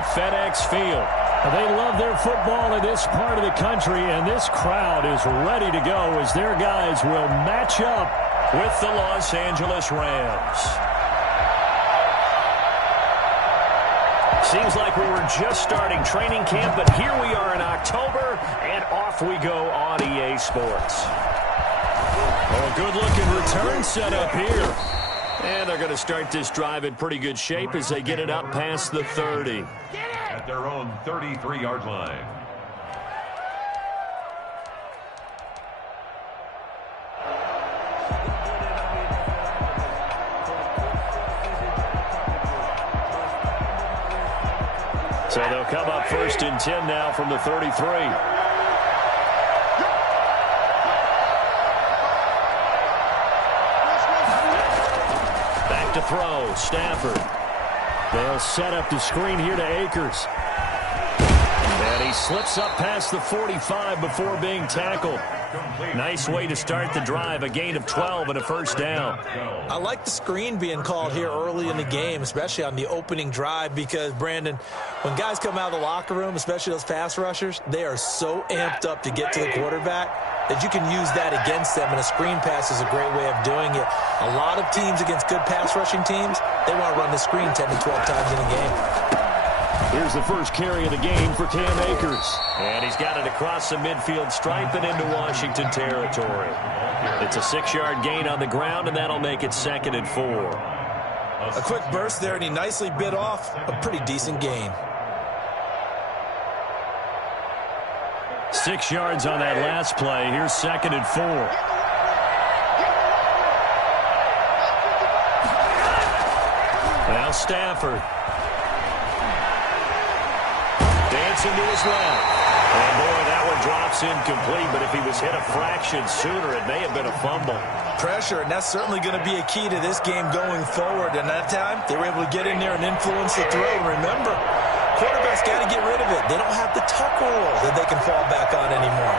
at FedEx Field. They love their football in this part of the country, and this crowd is ready to go as their guys will match up with the Los Angeles Rams. Seems like we were just starting training camp, but here we are in October, and off we go on EA Sports. Oh, good-looking return set up here. And they're going to start this drive in pretty good shape as they get it up past the 30. At their own 33-yard line. So they'll come up 1st and 10 now from the 33. Back to throw, Stafford. They'll set up the screen here to Akers. And he slips up past the 45 before being tackled. Nice way to start the drive, a gain of 12 and a first down. I like the screen being called here early in the game, especially on the opening drive, because, Brandon, when guys come out of the locker room, especially those pass rushers, they are so amped up to get to the quarterback that you can use that against them, and a screen pass is a great way of doing it. A lot of teams against good pass rushing teams, they want to run the screen 10 to 12 times in a game. Here's the first carry of the game for Cam Akers. And he's got it across the midfield stripe and into Washington territory. It's a 6-yard gain on the ground, and that'll make it 2nd and 4. A quick burst there, and he nicely bit off a pretty decent gain. 6 yards on that last play. Here's 2nd and 4. Now Stafford. Dancing to his left. And boy, that one drops incomplete, but if he was hit a fraction sooner, it may have been a fumble. Pressure, and that's certainly going to be a key to this game going forward. And that time, they were able to get in there and influence the throw. And remember, quarterbacks got to get rid of it. They don't have the tuck rule that they can fall back on anymore.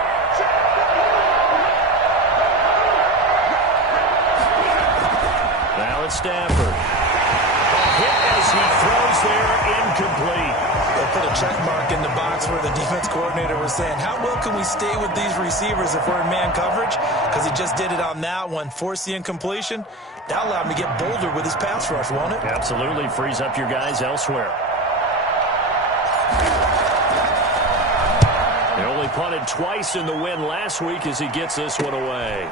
Now it's Stafford. A hit as he throws there, incomplete. They'll put a check mark in the box where the defense coordinator was saying, how well can we stay with these receivers if we're in man coverage? Because he just did it on that one, forced the incompletion. That allowed him to get bolder with his pass rush, won't it? Absolutely, frees up your guys elsewhere. They only punted twice in the win last week as he gets this one away.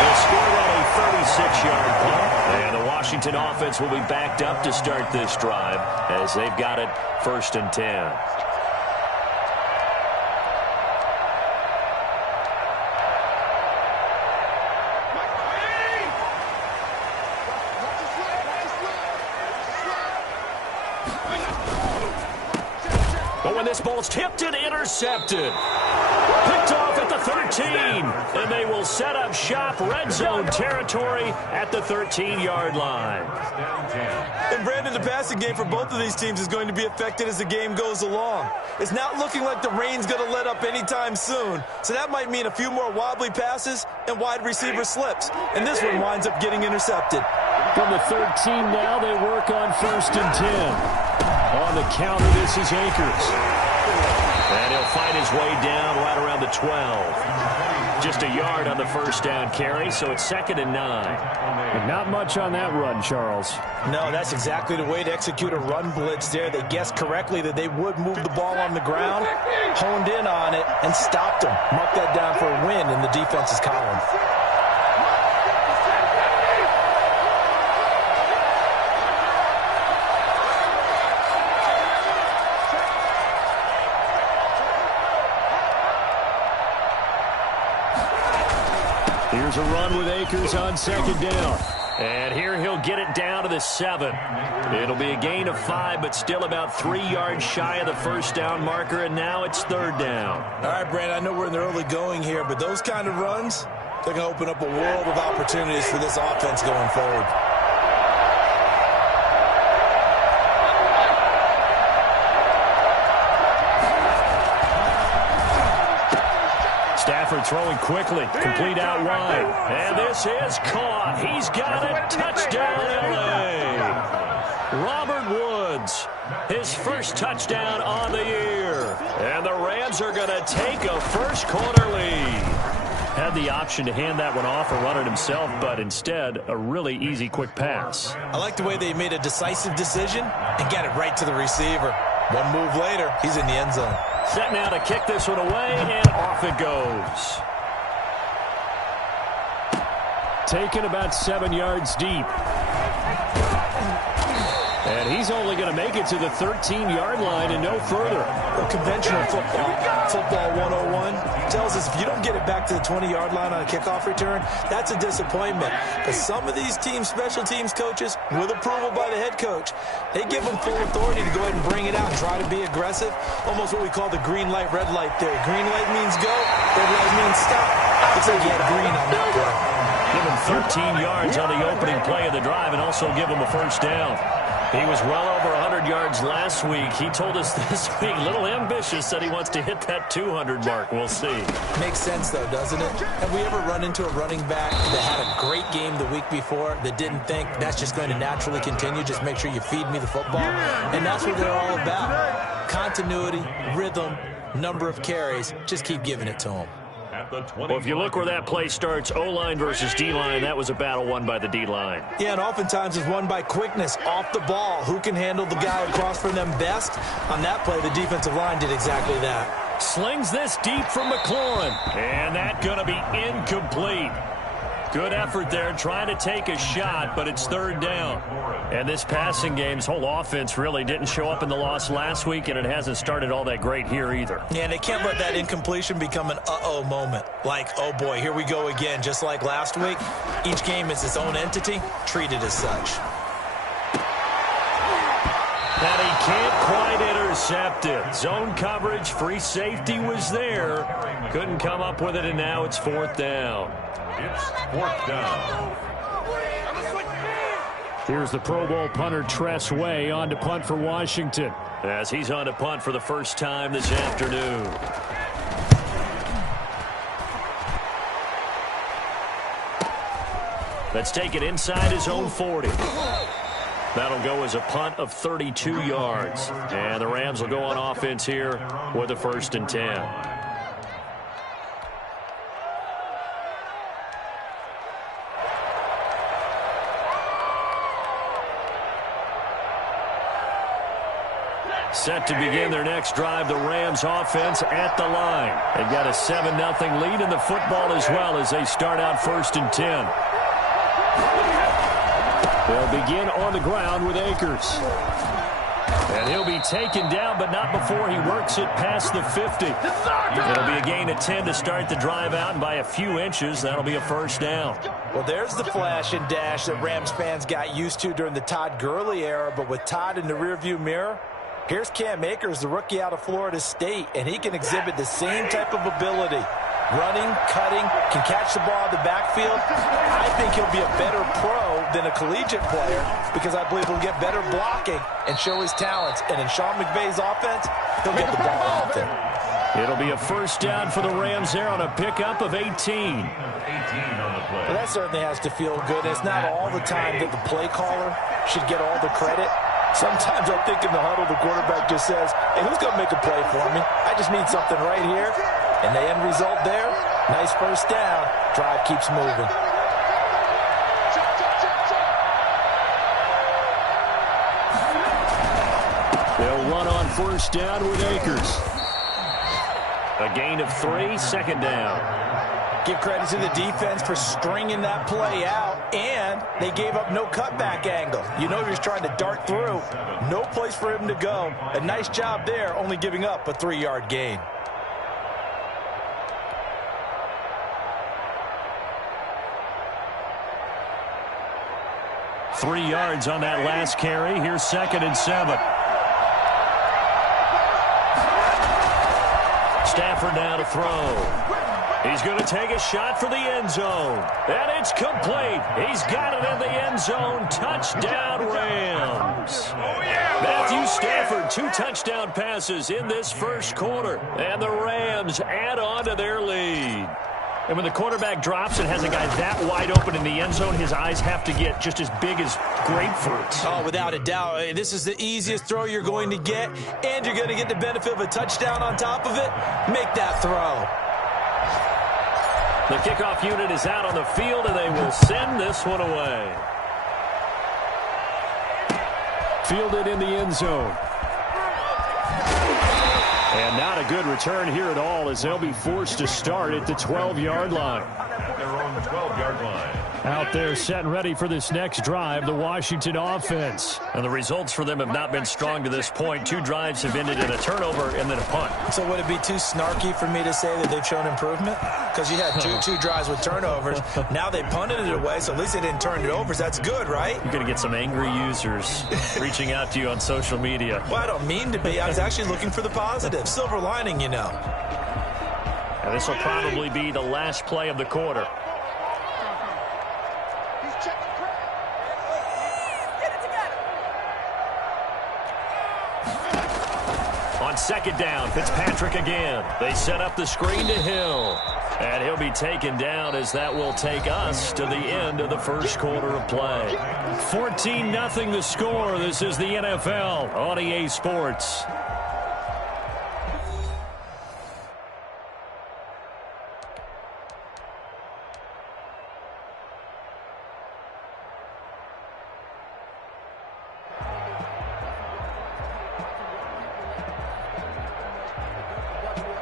They scored on a 36-yard punt. And the Washington offense will be backed up to start this drive as they've got it 1st and 10. But when this ball's tipped and intercepted. Picked off at the 13. And they will set up shop red zone territory at the 13-yard line. And Brandon, the passing game for both of these teams is going to be affected as the game goes along. It's not looking like the rain's going to let up anytime soon. So that might mean a few more wobbly passes and wide receiver slips. And this one winds up getting intercepted. From the 13 now, they work on 1st and 10. On the counter, this is Akers. And he'll find his way down right around the 12. Just a yard on the first down carry, so it's 2nd and 9. And not much on that run, Charles. No, that's exactly the way to execute a run blitz there. They guessed correctly that they would move the ball on the ground, honed in on it, and stopped them. Mark that down for a win in the defense's column. Here's a run with Akers on 2nd down. And here he'll get it down to the 7. It'll be a gain of 5, but still about 3 yards shy of the first down marker, and now it's 3rd down. All right, Brandon, I know we're in the early going here, but those kind of runs, they're going to open up a world of opportunities for this offense going forward. Stafford throwing quickly, complete out wide. And this is caught. He's got it. Touchdown, LA. yards. His first touchdown on the year. And the Rams are going to take a first-quarter lead. Had the option to hand that one off or run it himself, but instead, a really easy, quick pass. I like the way they made a decisive decision and got it right to the receiver. One move later, he's in the end zone. Set now to kick this one away, and off it goes. Taken about 7 yards deep. And he's only going to make it to the 13-yard line and no further. Well, conventional football 101 tells us if you don't get it back to the 20-yard line on a kickoff return, that's a disappointment. But some of these special teams coaches, with approval by the head coach, they give them full authority to go ahead and bring it out and try to be aggressive. Almost what we call the green light, red light theory. Green light means go, red light means stop. Looks like he had green on that one. Give him 13 yards on the opening play of the drive and also give him a first down. He was well over 100 yards last week. He told us this week, a little ambitious, said he wants to hit that 200 mark. We'll see. Makes sense, though, doesn't it? Have we ever run into a running back that had a great game the week before that didn't think that's just going to naturally continue? Just make sure you feed me the football. And that's what they're all about. Continuity, rhythm, number of carries. Just keep giving it to them. Well, if you look where that play starts, O-line versus D-line, that was a battle won by the D-line. Yeah, and oftentimes it's won by quickness, off the ball. Who can handle the guy across from them best? On that play, the defensive line did exactly that. Slings this deep from McLaurin, and that's going to be incomplete. Good effort there, trying to take a shot, but it's third down. And this passing game's whole offense really didn't show up in the loss last week, and it hasn't started all that great here either. Yeah, and they can't let that incompletion become an uh-oh moment. Like, oh boy, here we go again, just like last week. Each game is its own entity, treated as such. And he can't quite intercept it. Zone coverage, free safety was there. Couldn't come up with it, and now it's fourth down. It's fourth down. Here's the Pro Bowl punter Tress Way on to punt for Washington. As he's on to punt for the first time this afternoon. Let's take it inside his own 40. That'll go as a punt of 32 yards. And the Rams will go on offense here with a 1st and 10. Set to begin their next drive, the Rams offense at the line. They've got a 7-0 lead in the football as well as they start out 1st and 10. They'll begin on the ground with Akers. And he'll be taken down, but not before he works it past the 50. It'll be a gain of 10 to start the drive out, and by a few inches, that'll be a first down. Well, there's the flash and dash that Rams fans got used to during the Todd Gurley era, but with Todd in the rearview mirror, here's Cam Akers, the rookie out of Florida State, and he can exhibit the same type of ability. Running, cutting, can catch the ball in the backfield. I think he'll be a better pro than a collegiate player because I believe he'll get better blocking and show his talents. And in Sean McVay's offense, he'll get the ball off it. It'll be a first down for the Rams there on a pickup of 18. 18 on the play. Well, that certainly has to feel good. It's not all the time that the play caller should get all the credit. Sometimes I think in the huddle, the quarterback just says, hey, who's going to make a play for me? I just need something right here. And the end result there, nice first down. Drive keeps moving. They'll run on first down with Akers. A gain of 3, second down. Give credit to the defense for stringing that play out, and they gave up no cutback angle. You know you're trying to dart through. No place for him to go. A nice job there, only giving up a 3-yard gain. Three yards on that last carry. Here's 2nd and 7. Stafford now to throw. He's going to take a shot for the end zone. And it's complete. He's got it in the end zone. Touchdown, Rams. Matthew Stafford, 2 touchdown passes in this first quarter. And the Rams add on to their lead. And when the quarterback drops and has a guy that wide open in the end zone, his eyes have to get just as big as grapefruits. Oh, without a doubt. This is the easiest throw you're going to get, and you're going to get the benefit of a touchdown on top of it. Make that throw. The kickoff unit is out on the field, and they will send this one away. Fielded in the end zone. And not a good return here at all, as they'll be forced to start at the 12-yard line. Their own 12-yard line. Out there set and ready for this next drive, the Washington offense. And the results for them have not been strong to this point. 2 drives have ended in a turnover and then a punt. So would it be too snarky for me to say that they've shown improvement? Because you had two drives with turnovers. Now they punted it away, so at least they didn't turn it over. So that's good, right? You're going to get some angry users reaching out to you on social media. Well, I don't mean to be. I was actually looking for the positive. Silver lining, you know. And this will probably be the last play of the quarter. On second down, Fitzpatrick again. They set up the screen to Hill. And he'll be taken down as that will take us to the end of the first quarter of play. 14-0 the score. This is the NFL on EA Sports.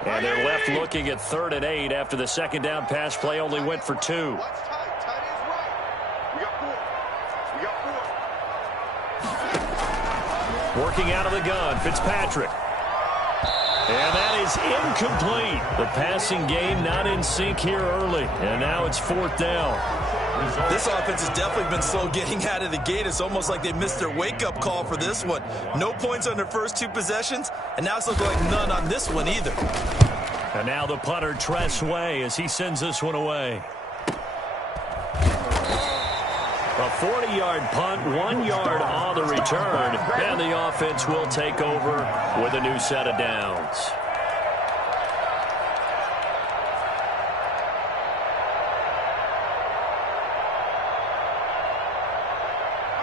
And they're left looking at 3rd and 8 after the second down pass play only went for 2. Working out of the gun, Fitzpatrick. And that is incomplete. The passing game not in sync here early. And now it's 4th down. This offense has definitely been slow getting out of the gate. It's almost like they missed their wake-up call for this one. No points on their first 2 possessions, and now it's looking like none on this one either. And now the punter, Tress Way, as he sends this one away. A 40-yard punt, 1 yard on the return, and the offense will take over with a new set of downs.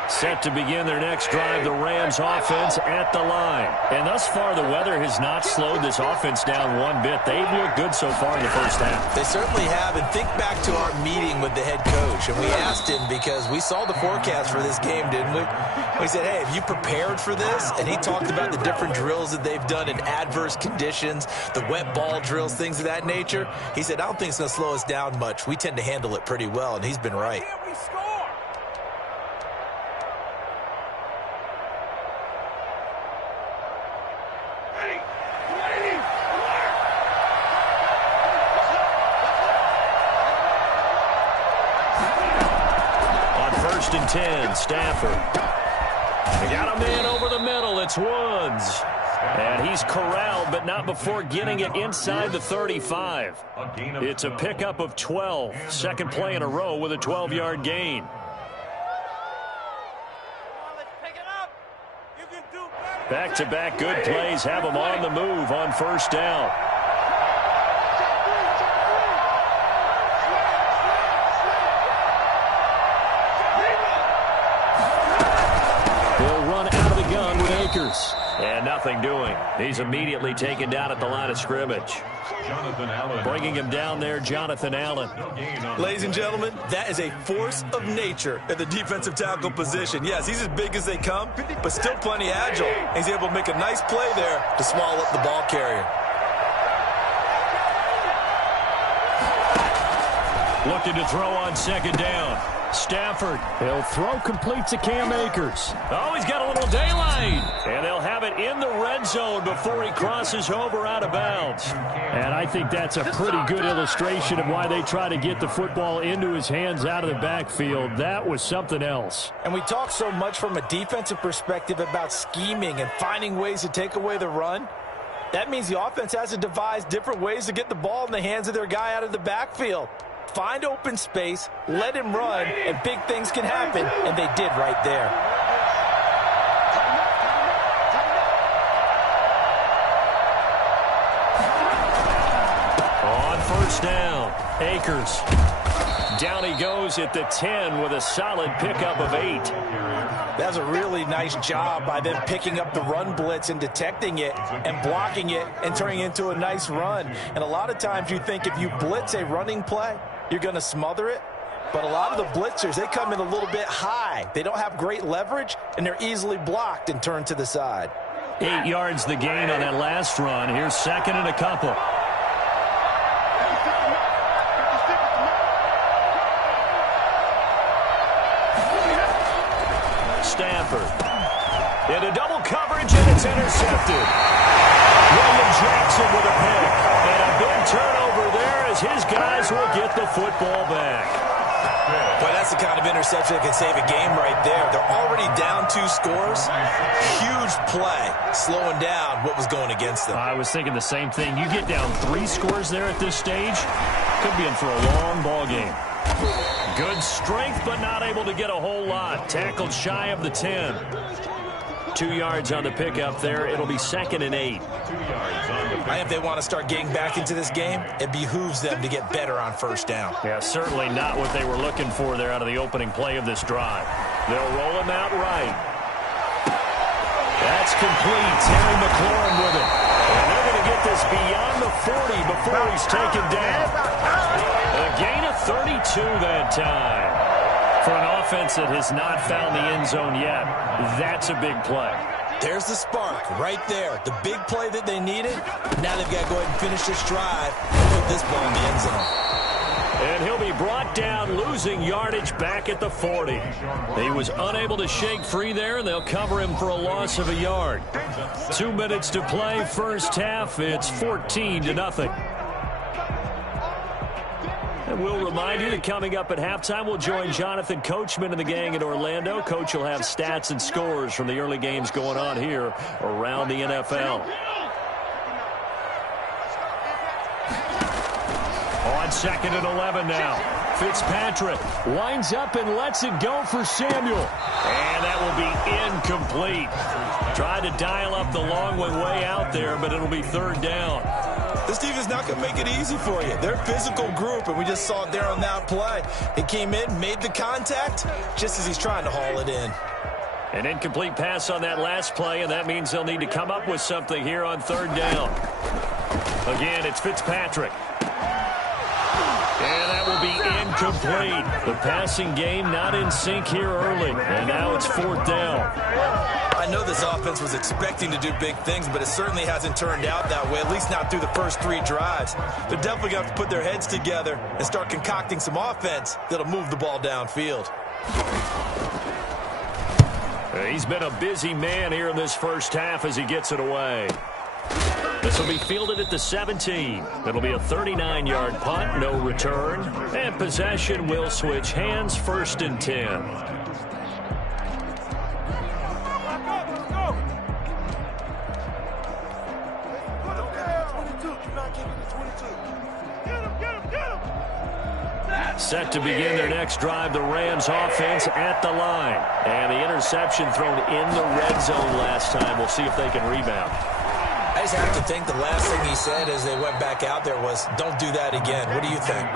Set to begin their next drive, the Rams offense at the line. And thus far, the weather has not slowed this offense down one bit. They've looked good so far in the first half. They certainly have. And think back to our meeting with the head coach. And we asked him, because we saw the forecast for this game, didn't we? We said, hey, have you prepared for this? And he talked about the different drills that they've done in adverse conditions, the wet ball drills, things of that nature. He said, I don't think it's going to slow us down much. We tend to handle it pretty well, and he's been right. And 10, Stafford. They got a man over the middle. It's Woods. And he's corralled, but not before getting it inside the 35. It's a pickup of 12. Second play in a row with a 12-yard gain. Back-to-back good plays have him on the move on first down. And nothing doing. He's immediately taken down at the line of scrimmage. Bringing him down there, Jonathan Allen. Ladies and gentlemen, that is a force of nature at the defensive tackle position. Yes, he's as big as they come, but still plenty agile. He's able to make a nice play there to swallow up the ball carrier. Looking to throw on second down. Stafford. He'll throw complete to Cam Akers. Oh, he's got a little daylight. And they'll have it in the red zone before he crosses over out of bounds. And I think that's a pretty good illustration of why they try to get the football into his hands out of the backfield. That was something else. And we talk so much from a defensive perspective about scheming and finding ways to take away the run. That means the offense has to devise different ways to get the ball in the hands of their guy out of the backfield. Find open space, let him run, and big things can happen, and they did right there. On first down, Akers. Down he goes at the 10 with a solid pickup of 8. That's a really nice job by them picking up the run blitz and detecting it and blocking it and turning it into a nice run. And a lot of times you think if you blitz a running play, you're going to smother it. But a lot of the blitzers, they come in a little bit high. They don't have great leverage, and they're easily blocked and turned to the side. 8 yards the gain on that last run. Here's second and a couple. Stafford. Into double coverage, and it's intercepted. William Jackson with a pick. And a big turnover there as his guys will get the football back. Boy, that's the kind of interception that can save a game right there. They're already down 2 scores. Huge play, slowing down what was going against them. I was thinking the same thing. You get down 3 scores there at this stage, could be in for a long ball game. Good strength, but not able to get a whole lot. Tackled shy of the 10. 2 yards on the pickup there. It'll be second and 8. I think if they want to start getting back into this game, it behooves them to get better on first down. Yeah, certainly not what they were looking for there out of the opening play of this drive. They'll roll him out right. That's complete. Terry McLaurin with it. And they're going to get this beyond the 40 before he's taken down. A gain of 32 that time. For an offense that has not found the end zone yet, that's a big play. There's the spark right there. The big play that they needed. Now they've got to go ahead and finish this drive and put this ball in the end zone. And he'll be brought down, losing yardage back at the 40. He was unable to shake free there, and they'll cover him for a loss of a yard. 2 minutes to play, first half. It's 14-0. And we'll remind you that coming up at halftime, we'll join Jonathan Coachman and the gang in Orlando. Coach will have stats and scores from the early games going on here around the NFL. On second and 11 now. Fitzpatrick winds up and lets it go for Samuel. And that will be incomplete. Tried to dial up the long way out there, but it'll be third down. This defense is not going to make it easy for you. They're a physical group, and we just saw it there on that play. He came in, made the contact, just as he's trying to haul it in. An incomplete pass on that last play, and that means they'll need to come up with something here on third down. Again, it's Fitzpatrick. And that will be incomplete. The passing game not in sync here early, and now it's fourth down. I know this offense was expecting to do big things, but it certainly hasn't turned out that way, at least not through the first 3 drives. They're definitely going to have to put their heads together and start concocting some offense that'll move the ball downfield. He's been a busy man here in this first half as he gets it away. This will be fielded at the 17. It'll be a 39-yard punt, no return. And possession will switch hands, first and 10. Set to begin their next drive, the Rams offense at the line. And the interception thrown in the red zone last time. We'll see if they can rebound. I just have to think the last thing he said as they went back out there was, don't do that again. What do you think?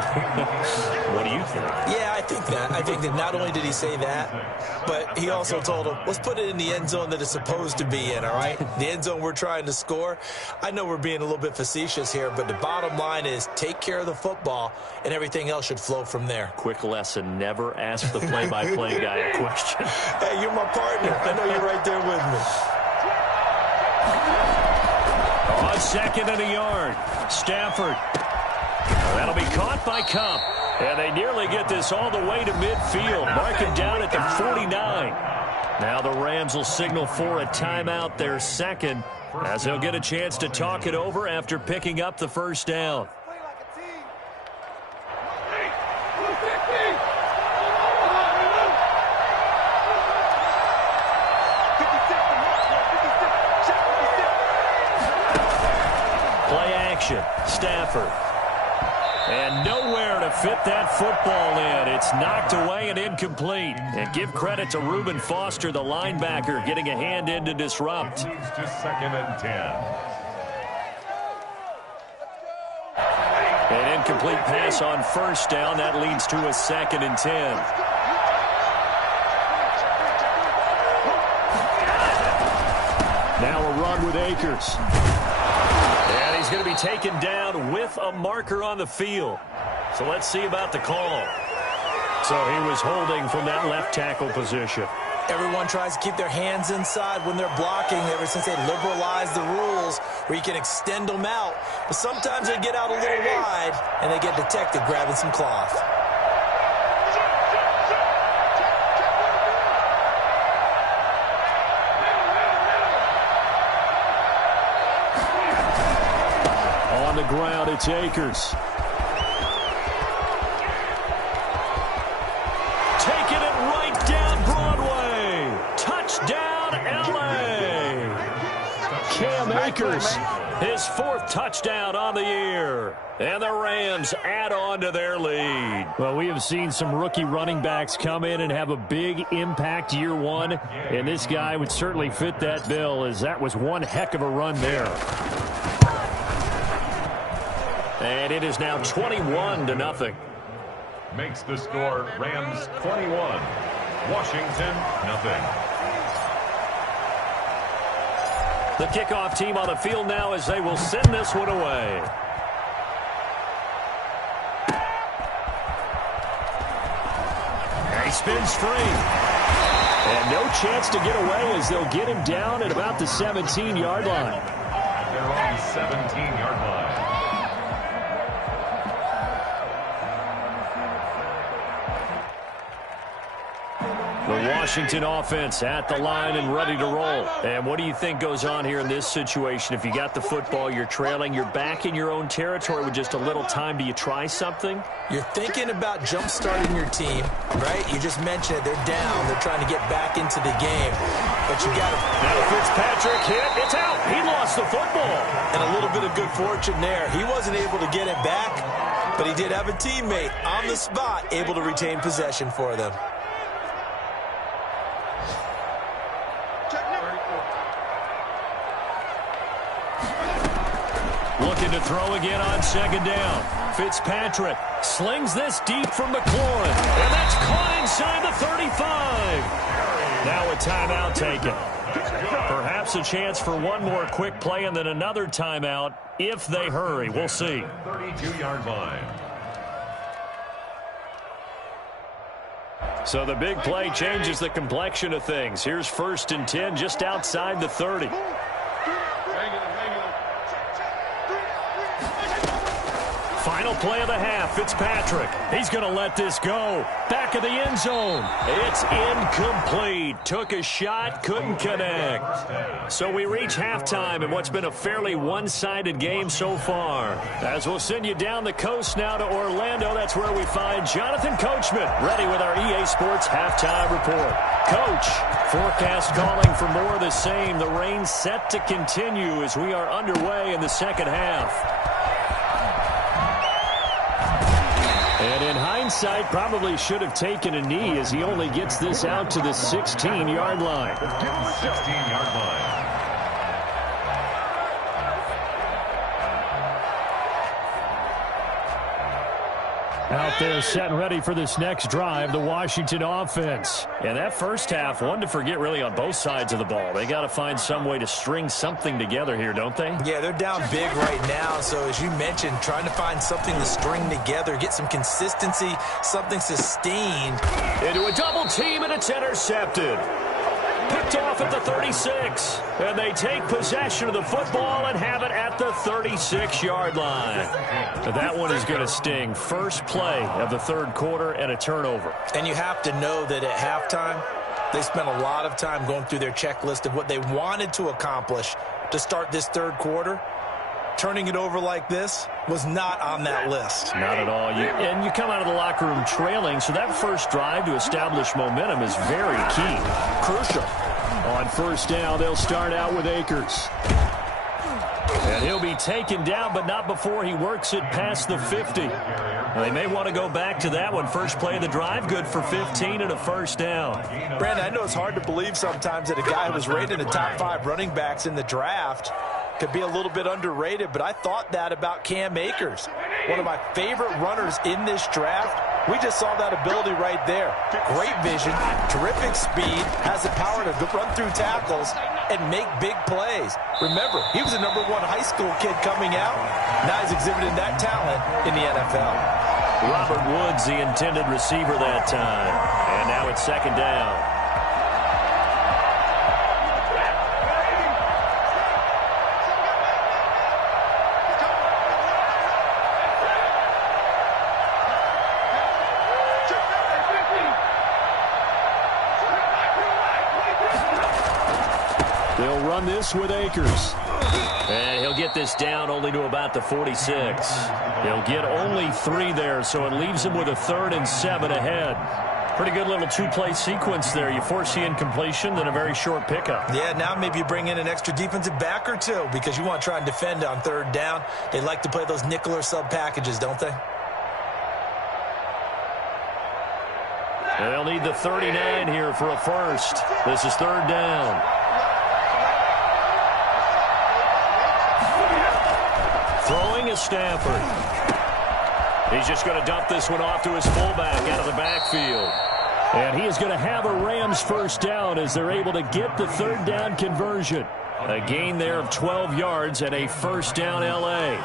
What do you think? Yeah, I think that. I think that not only did he say that, but he also told him, let's put it in the end zone that it's supposed to be in, all right? The end zone we're trying to score. I know we're being a little bit facetious here, but the bottom line is take care of the football, and everything else should flow from there. Quick lesson, never ask the play-by-play guy a question. Hey, you're my partner. I know you're right there with me. On second and a yard, Stafford. That'll be caught by Kupp. And they nearly get this all the way to midfield. Mark him down at the 49. Now the Rams will signal for a timeout, their second, as they'll get a chance to talk it over after picking up the first down. Stafford. And nowhere to fit that football in. It's knocked away and incomplete. And give credit to Reuben Foster, the linebacker, getting a hand in to disrupt. Moves to second and 10. An incomplete pass on first down. That leads to a 2nd and 10. Now a run with Akers. And he's going to be taken down with a marker on the field. So let's see about the call. So he was holding from that left tackle position. Everyone tries to keep their hands inside when they're blocking ever since they liberalized the rules where you can extend them out. But sometimes they get out a little wide and they get detected grabbing some cloth. On the ground, it's Akers. Taking it right down Broadway. Touchdown, L.A. Cam Akers, his 4th touchdown on the year. And the Rams add on to their lead. Well, we have seen some rookie running backs come in and have a big impact year one. And this guy would certainly fit that bill, as that was one heck of a run there. And it is now 21-0. Makes the score Rams 21, Washington nothing. The kickoff team on the field now as they will send this one away. He spins free. And no chance to get away as they'll get him down at about the 17-yard line. At their own 17-yard line. The Washington offense at the line and ready to roll. And what do you think goes on here in this situation? If you got the football, you're trailing, you're back in your own territory with just a little time. Do you try something? You're thinking about jump-starting your team, right? You just mentioned it. They're down. They're trying to get back into the game. But you got to... Now Fitzpatrick hit. It's out. He lost the football. And a little bit of good fortune there. He wasn't able to get it back, but he did have a teammate on the spot able to retain possession for them. Looking to throw again on 2nd down. Fitzpatrick slings this deep from McLaurin. And that's caught inside the 35. Now a timeout taken. Perhaps a chance for one more quick play and then another timeout if they hurry. We'll see. 32-yard line. So the big play changes the complexion of things. Here's 1st and 10 just outside the 30. Final play of the half, Fitzpatrick. He's going to let this go. Back of the end zone. It's incomplete. Took a shot, couldn't connect. So we reach halftime in what's been a fairly one-sided game so far. As we'll send you down the coast now to Orlando, that's where we find Jonathan Coachman, ready with our EA Sports halftime report. Coach, forecast calling for more of the same. The rain set to continue as we are underway in the second half. And in hindsight, probably should have taken a knee as he only gets this out to the 16-yard line. 16-yard line. Out there set and ready for this next drive, the Washington offense. And that first half, one to forget really on both sides of the ball. They got to find some way to string something together here, don't they? Yeah, they're down big right now. So as you mentioned, trying to find something to string together, get some consistency, something sustained. Into a double team, and it's intercepted. Picked off at the 36. And they take possession of the football and have it at the 36-yard line. That one is going to sting. First play of the third quarter and a turnover. And you have to know that at halftime, they spent a lot of time going through their checklist of what they wanted to accomplish to start this third quarter. Turning it over like this was not on that list. Not at all. And you come out of the locker room trailing, so that first drive to establish momentum is very key. Crucial. On first down, they'll start out with Akers. And he'll be taken down, but not before he works it past the 50. They may want to go back to that one. First play of the drive, good for 15 and a first down. Brandon, I know it's hard to believe sometimes that a guy who was rated in the top 5 running backs in the draft could be a little bit underrated, but I thought that about Cam Akers. one of my favorite runners in this draft. We just saw that ability right there. Great vision, terrific speed, has the power to run through tackles and make big plays. Remember, he was a #1 high school kid coming out. Now he's exhibiting that talent in the NFL. Robert Woods, the intended receiver that time. And now it's second down. They'll run this with Akers. And he'll get this down only to about the 46. He'll get only 3 there, so it leaves him with a 3rd and 7 ahead. Pretty good little two-play sequence there. You force the incompletion, then a very short pickup. Yeah, now maybe you bring in an extra defensive back or two because you want to try and defend on 3rd down. They like to play those nickel or sub packages, don't they? They'll need the 39 here for a first. This is 3rd down. Throwing is Stafford. He's just going to dump this one off to his fullback out of the backfield. And he is going to have a Rams first down as they're able to get the 3rd down conversion. A gain there of 12 yards and a first down L.A.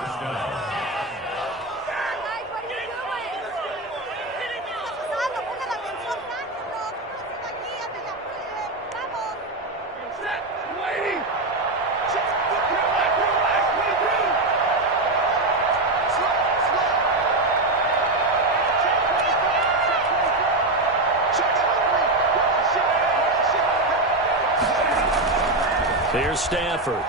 Here's Stafford.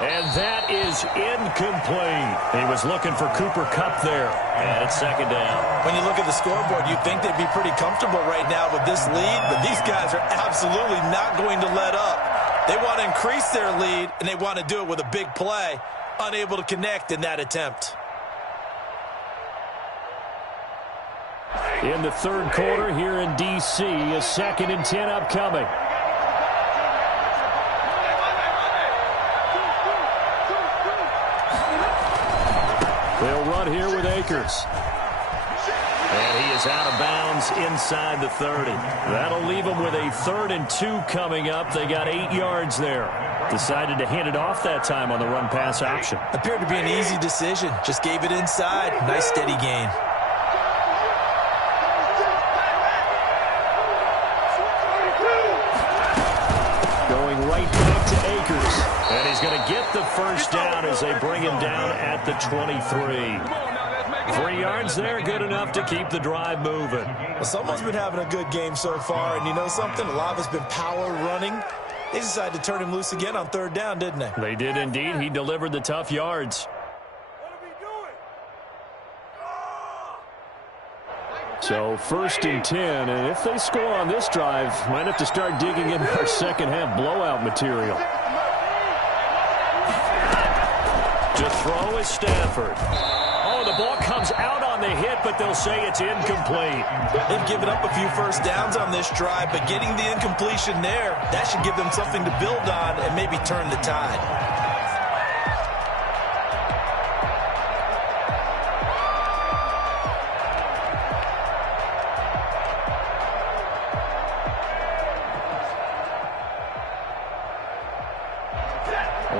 And that is incomplete. He was looking for Cooper Kupp there. And it's second down. When you look at the scoreboard, you'd think they'd be pretty comfortable right now with this lead, but these guys are absolutely not going to let up. They want to increase their lead, and they want to do it with a big play. Unable to connect in that attempt. In the 3rd quarter here in D.C., a 2nd and 10 upcoming. They'll run here with Akers. And he is out of bounds inside the 30. That'll leave him with a 3rd and 2 coming up. They got 8 yards there. Decided to hand it off that time on the run-pass option. Appeared to be an easy decision. Just gave it inside. Nice steady gain. Going right back to Akers. And he's going to get the first down as they bring him down at the 23. 3 yards there, good enough to keep the drive moving. Well, someone's been having a good game so far, and you know something? A lot of it's been power running. They decided to turn him loose again on 3rd down, didn't they? They did indeed. He delivered the tough yards. So 1st and 10, and if they score on this drive, might have to start digging in our second half blowout material. To throw is Stafford. Oh, the ball comes out on the hit, but they'll say it's incomplete. They've given up a few first downs on this drive, but getting the incompletion there, that should give them something to build on and maybe turn the tide.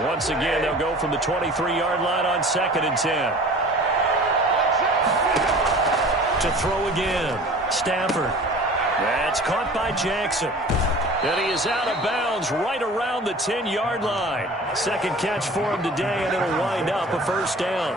Once again, they'll go from the 23-yard line on 2nd and 10. To throw again, Stafford. That's caught by Jackson. And he is out of bounds right around the 10-yard line. Second catch for him today, and it'll wind up a first down.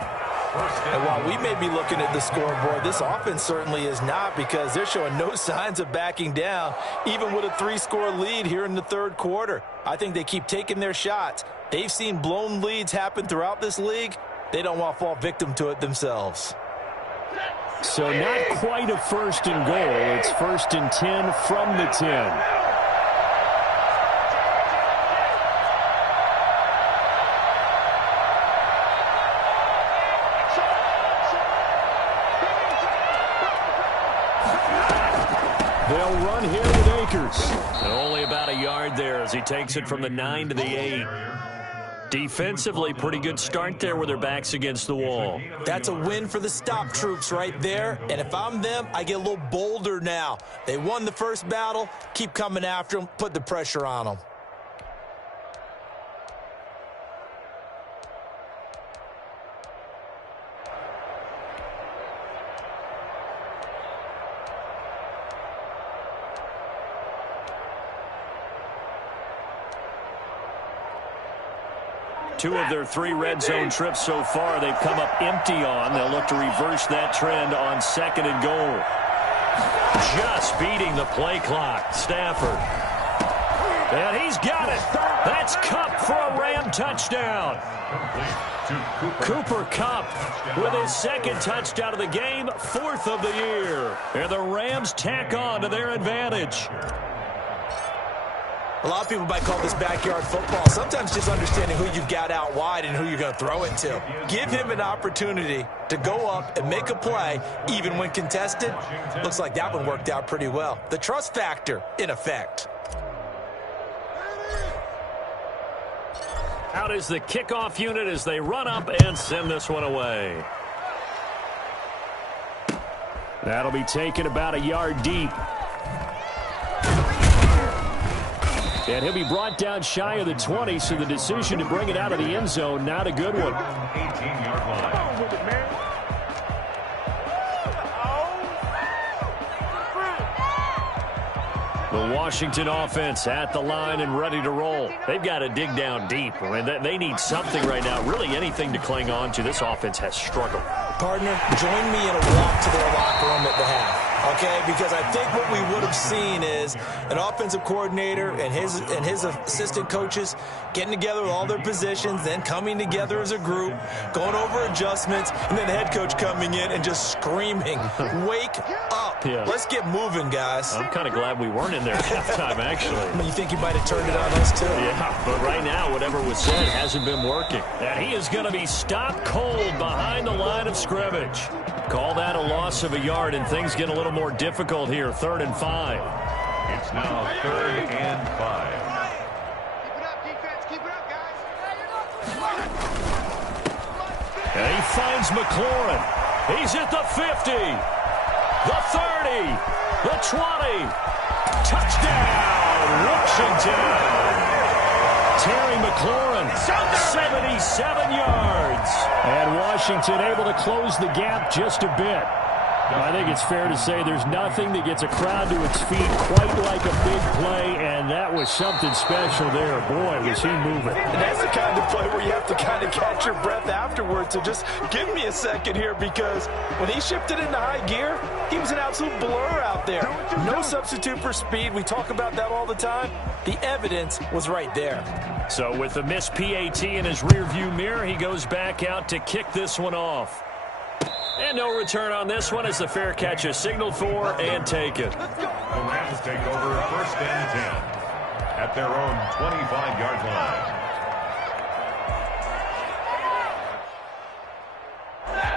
And while we may be looking at the scoreboard, this offense certainly is not, because they're showing no signs of backing down, even with a 3-score lead here in the 3rd quarter. I think they keep taking their shots. They've seen blown leads happen throughout this league. They don't want to fall victim to it themselves. So not quite a 1st and goal. It's 1st and 10 from the 10. They'll run here with Akers. And only about a yard there as he takes it from the 9 to the 8. Defensively, pretty good start there with their backs against the wall. That's a win for the stop troops right there. And if I'm them, I get a little bolder now. They won the first battle. Keep coming after them. Put the pressure on them. Two of their 3 red zone trips so far, they've come up empty on. They'll look to reverse that trend on 2nd and goal. Just beating the play clock. Stafford. And he's got it. That's Kupp for a Ram touchdown. Cooper Kupp with his 2nd touchdown of the game, 4th of the year. And the Rams tack on to their advantage. A lot of people might call this backyard football. Sometimes just understanding who you've got out wide and who you're going to throw it to. Give him an opportunity to go up and make a play, even when contested. Looks like that one worked out pretty well. The trust factor in effect. Out is the kickoff unit as they run up and send this one away. That'll be taken about a yard deep. And he'll be brought down shy of the 20, so the decision to bring it out of the end zone, not a good one. 18-yard line. The Washington offense at the line and ready to roll. They've got to dig down deep. I mean, they need something right now, really anything to cling on to. This offense has struggled. Partner, join me in a walk to their locker room at the half. Okay, because I think what we would have seen is an offensive coordinator and his assistant coaches getting together with all their positions, then coming together as a group, going over adjustments, and then the head coach coming in and just screaming, "Wake up! Yeah. Let's get moving, guys." I'm kind of glad we weren't in there at halftime, actually. I mean, you think you might have turned it on us, too? Yeah, but right now, whatever was said hasn't been working. And he is going to be stopped cold behind the line of scrimmage. Call that a loss of a yard, and things get a little more difficult here. 3rd and 5. It's now 3rd and 5. Keep it up, defense. Keep it up, guys. And he finds McLaurin. He's at the 50, the 30, the 20. Touchdown, Washington. Terry McLaurin, 77 yards. And Washington able to close the gap just a bit. I think it's fair to say there's nothing that gets a crowd to its feet quite like a big play, and that was something special there. Boy, was he moving. And that's the kind of play where you have to kind of catch your breath afterwards. So just give me a second here, because when he shifted into high gear, he was an absolute blur out there. No substitute for speed. We talk about that all the time. The evidence was right there. So with the missed PAT in his rearview mirror, he goes back out to kick this one off. And no return on this one as the fair catch is signaled for and taken. The Rams take over 1st and 10 at their own 25-yard line.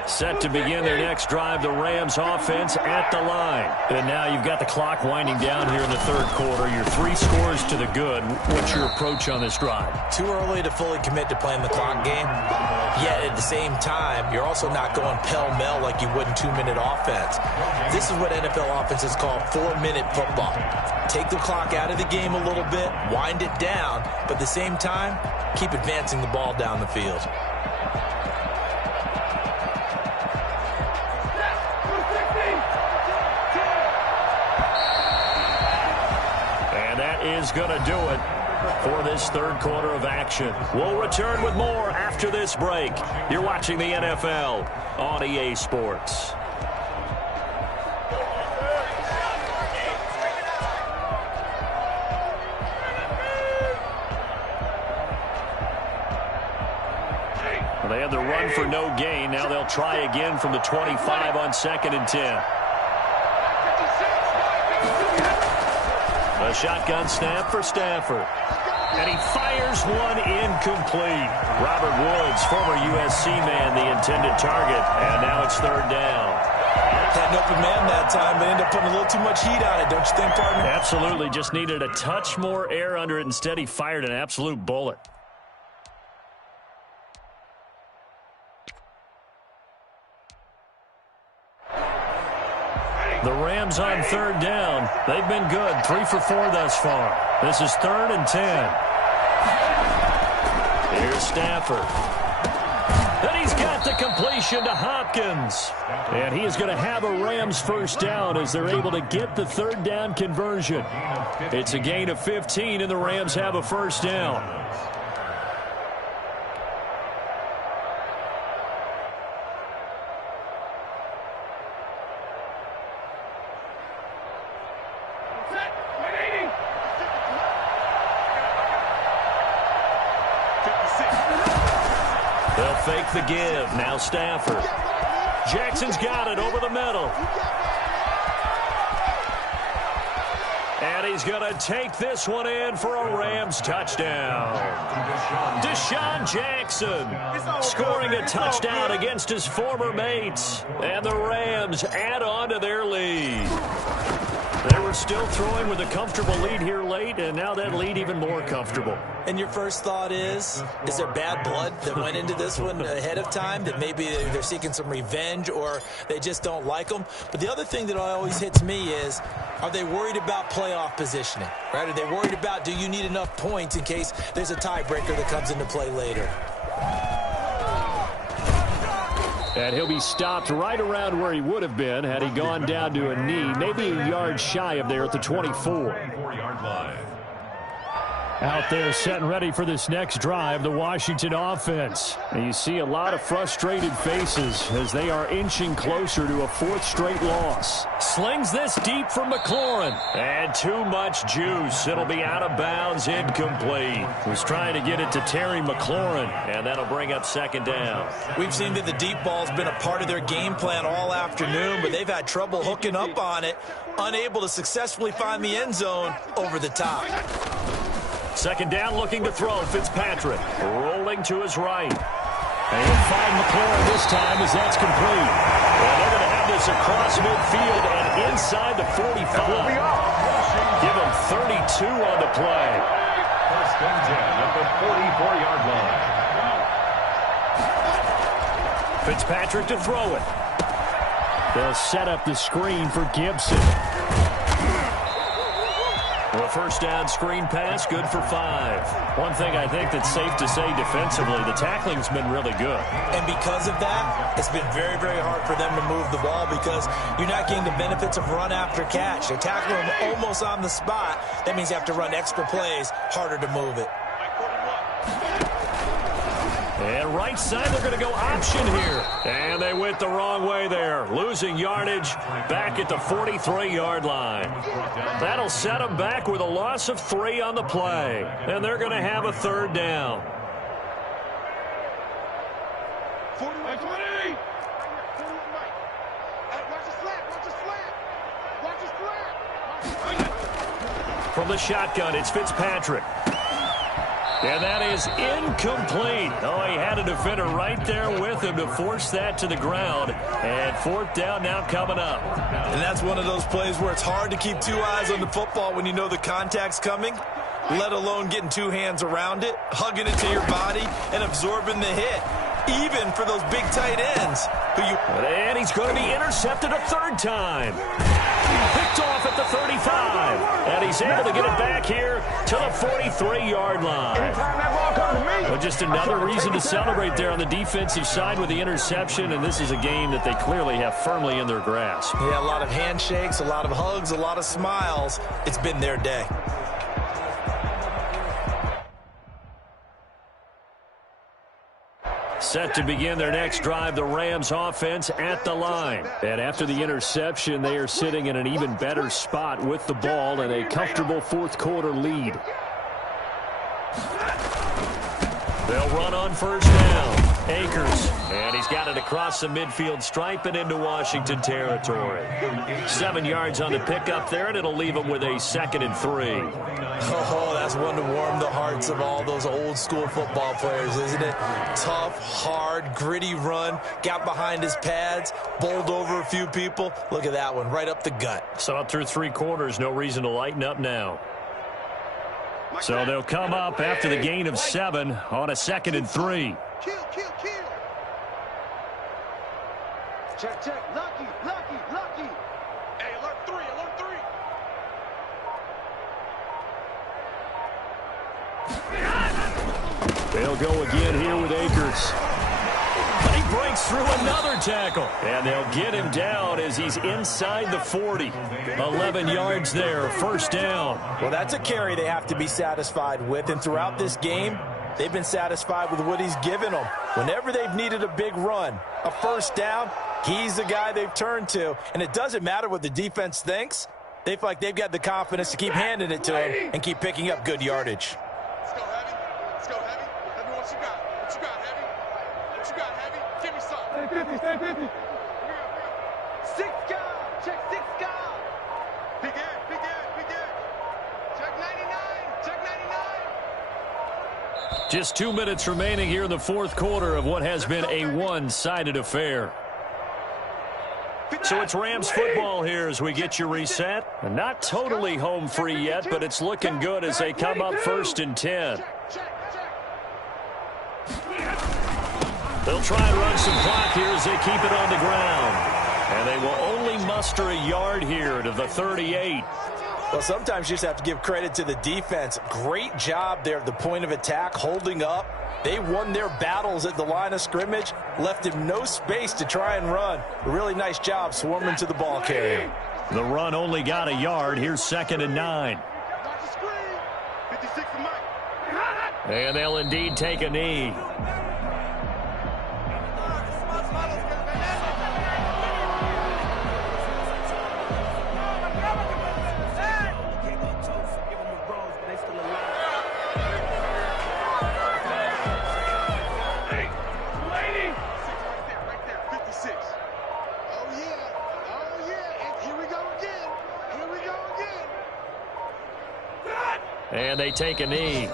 Set to begin their next drive, the Rams offense at the line. And now you've got the clock winding down here in the 3rd quarter. Your 3 scores to the good. What's your approach on this drive? Too early to fully commit to playing the clock game. Yet at the same time, you're also not going pell-mell like you would in 2-minute offense. This is what NFL offenses call 4-minute football. Take the clock out of the game a little bit, wind it down, but at the same time, keep advancing the ball down the field. Is going to do it for this 3rd quarter of action. We'll return with more after this break. You're watching the NFL on EA Sports. Well, they had the run for no gain. Now they'll try again from the 25 on 2nd and 10. A shotgun snap for Stafford. And he fires one incomplete. Robert Woods, former USC man, the intended target. And now it's 3rd down. Had an open man that time, but ended up putting a little too much heat on it, don't you think, partner? Absolutely. Just needed a touch more air under it. Instead, he fired an absolute bullet. The Rams on third down. They've been good. 3 for 4 thus far. This is 3rd and 10. Here's Stafford. And he's got the completion to Hopkins. And he is going to have a Rams first down as they're able to get the 3rd down conversion. It's a gain of 15, and the Rams have a first down. They'll fake the give. Now Stafford. Jackson's got it over the middle. And he's going to take this one in for a Rams touchdown. Deshaun Jackson scoring a touchdown against his former mates. And the Rams add on to their lead. They were still throwing with a comfortable lead here late, and now that lead even more comfortable. And your first thought is there bad blood that went into this one ahead of time, that maybe they're seeking some revenge or they just don't like them? But the other thing that always hits me is, are they worried about playoff positioning? Right? Are they worried about, do you need enough points in case there's a tiebreaker that comes into play later? And he'll be stopped right around where he would have been had he gone down to a knee, maybe a yard shy of there at the 24. Out there set and ready for this next drive, the Washington offense. And you see a lot of frustrated faces as they are inching closer to a 4th straight loss. Slings this deep from McLaurin. And too much juice. It'll be out of bounds, incomplete. Was trying to get it to Terry McLaurin, and that'll bring up 2nd down. We've seen that the deep ball's been a part of their game plan all afternoon, but they've had trouble hooking up on it, unable to successfully find the end zone over the top. 2nd down, looking to throw. Fitzpatrick rolling to his right. And he'll find McLaurin this time as that's complete. And they're going to have this across midfield and inside the 45. Give him 32 on the play. 1st and 10 at the 44-yard line. Fitzpatrick to throw it. They'll set up the screen for Gibson. A 1st down screen pass, good for 5. One thing I think that's safe to say defensively, the tackling's been really good. And because of that, it's been very, very hard for them to move the ball because you're not getting the benefits of run after catch. They tackle them almost on the spot. That means you have to run extra plays, harder to move it. And right side, they're going to go option here. And they went the wrong way there. Losing yardage back at the 43-yard line. That'll set them back with a loss of 3 on the play. And they're going to have a 3rd down. 41, 20. Watch the slant. Watch the slant. From the shotgun, it's Fitzpatrick. And that is incomplete. Oh, he had a defender right there with him to force that to the ground. And 4th down now coming up. And that's one of those plays where it's hard to keep 2 eyes on the football when you know the contact's coming, let alone getting 2 hands around it, hugging it to your body, and absorbing the hit, even for those big tight ends. And he's going to be intercepted a 3rd time. Picked off at the 35. And he's able to get it back here to the 43-yard line. Well, just another reason to celebrate there on the defensive side with the interception, and this is a game that they clearly have firmly in their grasp. Yeah, a lot of handshakes, a lot of hugs, a lot of smiles. It's been their day. Set to begin their next drive, the Rams offense at the line. And after the interception, they are sitting in an even better spot with the ball and a comfortable 4th quarter lead. They'll run on 1st down. Akers, and he's got it across the midfield stripe and into Washington territory. 7 yards on the pickup there, and it'll leave him with a 2nd and 3. Oh, that's one to warm the hearts of all those old school football players, isn't it? Tough, hard, gritty run, got behind his pads, bowled over a few people. Look at that one, right up the gut. So up through 3 quarters, no reason to lighten up now. So they'll come up after the gain of 7 on a 2nd and 3. Kill. Check. Lucky. They'll go again here with Akers. But he breaks through another tackle. And they'll get him down as he's inside the 40. 11 yards there, first down. Well, that's a carry they have to be satisfied with. And throughout this game, they've been satisfied with what he's given them. Whenever they've needed a big run, a first down, he's the guy they've turned to. And it doesn't matter what the defense thinks. They feel like they've got the confidence to keep handing it to him and keep picking up good yardage. Let's go, Heavy. Let's go, Heavy. Let me what you got. What you got, Heavy? What you got, Heavy? Give me some. Stay 50. 6 guard. Check 6 guard. Big Ed, Big Ed, Big Ed. Check 99. Check 99. Just 2 minutes remaining here in the fourth quarter of what has been a one-sided affair. So it's Rams football here as we get you reset. Not totally home free yet, but it's looking good as they come up 1st and 10. They'll try and run some clock here as they keep it on the ground. And they will only muster a yard here to the 38. Well, sometimes you just have to give credit to the defense. Great job there at the point of attack, holding up. They won their battles at the line of scrimmage, left him no space to try and run. A really nice job swarming to the ball carrier. The run only got a yard. Here's 2nd and 9. And they'll indeed take a knee. And they take a knee.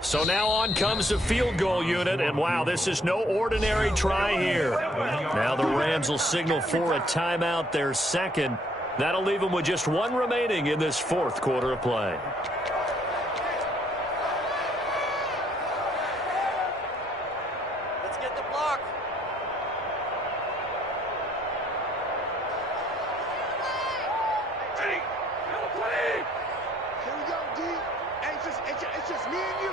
So now on comes the field goal unit, and wow, this is no ordinary try here. Now the Rams will signal for a timeout, their second. That'll leave them with just one remaining in this fourth quarter of play. Let's get the block. It's just me and you.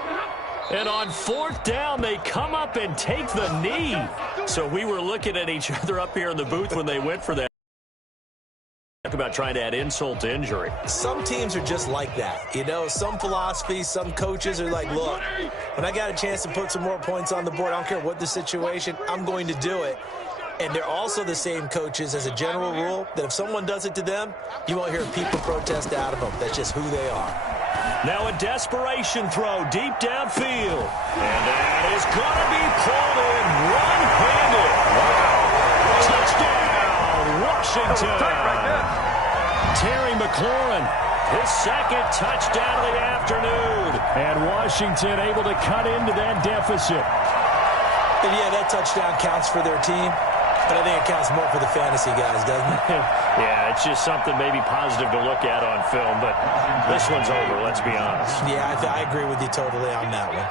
And on 4th down, they come up and take the knee. So we were looking at each other up here in the booth when they went for that. Talk about trying to add insult to injury. Some teams are just like that. You know, some philosophies, some coaches are like, look, when I got a chance to put some more points on the board, I don't care what the situation, I'm going to do it. And they're also the same coaches as a general rule that if someone does it to them, you won't hear people protest out of them. That's just who they are. Now a desperation throw deep downfield. And that is going to be pulled in one-handed. Wow. Touchdown, Washington. Terry McLaurin, his second touchdown of the afternoon. And Washington able to cut into that deficit. And yeah, that touchdown counts for their team. But I think it counts more for the fantasy guys, doesn't it? Yeah, it's just something maybe positive to look at on film, but this one's over, let's be honest. Yeah, I agree with you totally on that one.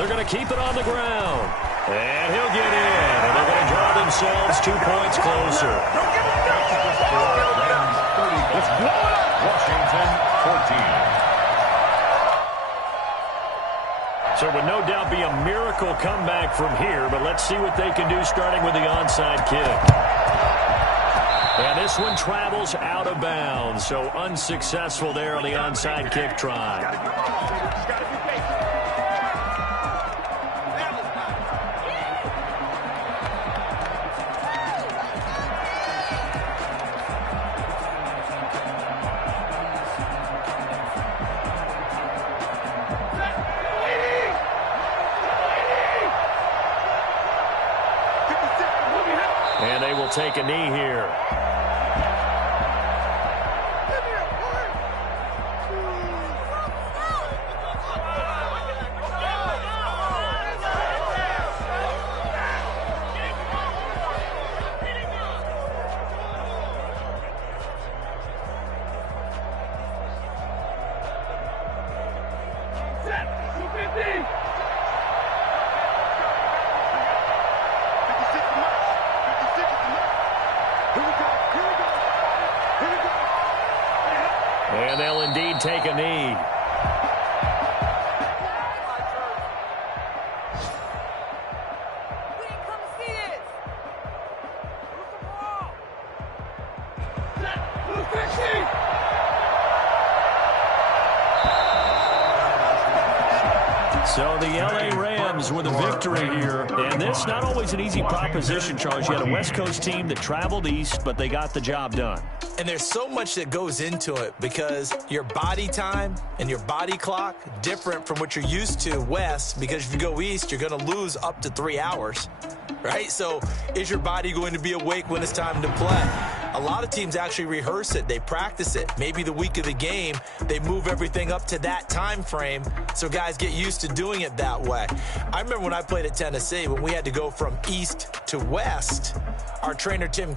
They're going to keep it on the ground. And he'll get in, and they're going to draw themselves 2 points closer. Washington 14. So it would no doubt be a miracle comeback from here, but let's see what they can do starting with the onside kick. And this one travels out of bounds, so unsuccessful there on the onside kick try. And they will take a knee here. Here we go. And they'll indeed take a knee. So the L.A. Rams with a victory here. And this not always an easy proposition, Charles. You had a West Coast team that traveled east, but they got the job done. And there's so much that goes into it because your body time and your body clock different from what you're used to west, because if you go east, you're going to lose up to 3 hours, right? So is your body going to be awake when it's time to play? A lot of teams actually rehearse it. They practice it. Maybe the week of the game, they move everything up to that time frame so guys get used to doing it that way. I remember when I played at Tennessee, when we had to go from east to west, our trainer, Tim